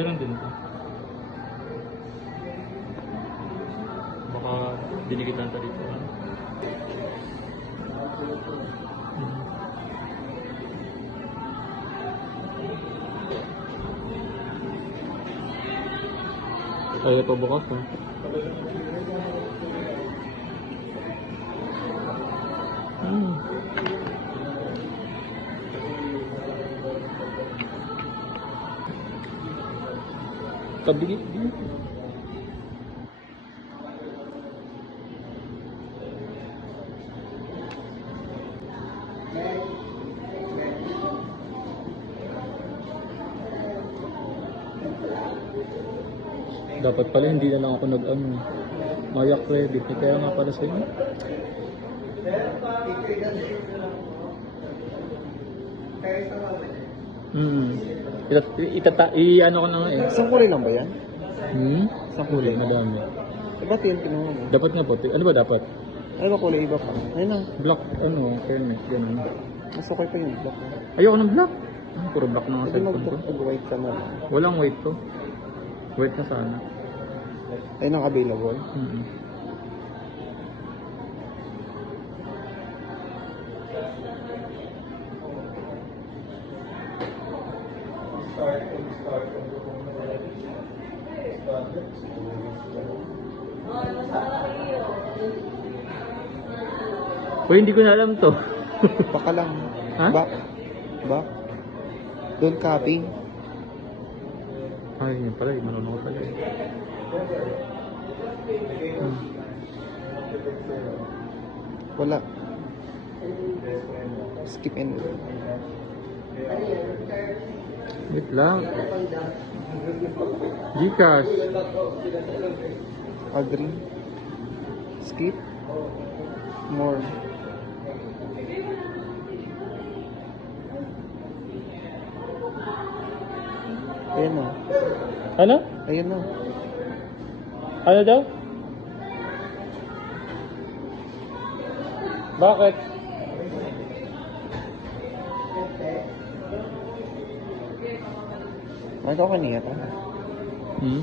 Ganun din to. Baka dinikitan pa dito. Kaya ito bukas ha. Kabigit din. Dapat pala hindi na lang ako Maya credit. Kaya nga pala sa inyo. Ano ko na nga eh. Isang kulay lang ba yan? Isang kulay, madami. Ba't yun kinuha mo? Dapat nga po. Ano ba dapat? Ano ba kulay iba pa? Ayun na. Black, fairness, ganun. Mas okay pa yung black. Ayoko ng black. Puro black na nga Hindi cellphone ko. mag-white ka na. Walang white to. White na sana. Ayun ang available. Uy, hindi ko na alam to. Baka lang. Ha? Back. Don't copy. Ay, yun pala. Manunong ko pala eh. Wala. Skip and Wait lang. Gcash. agree. Skip. More. Ayan na. Ano? Ayan na. Ano daw? Bakit? Ano ka niya? Hmm?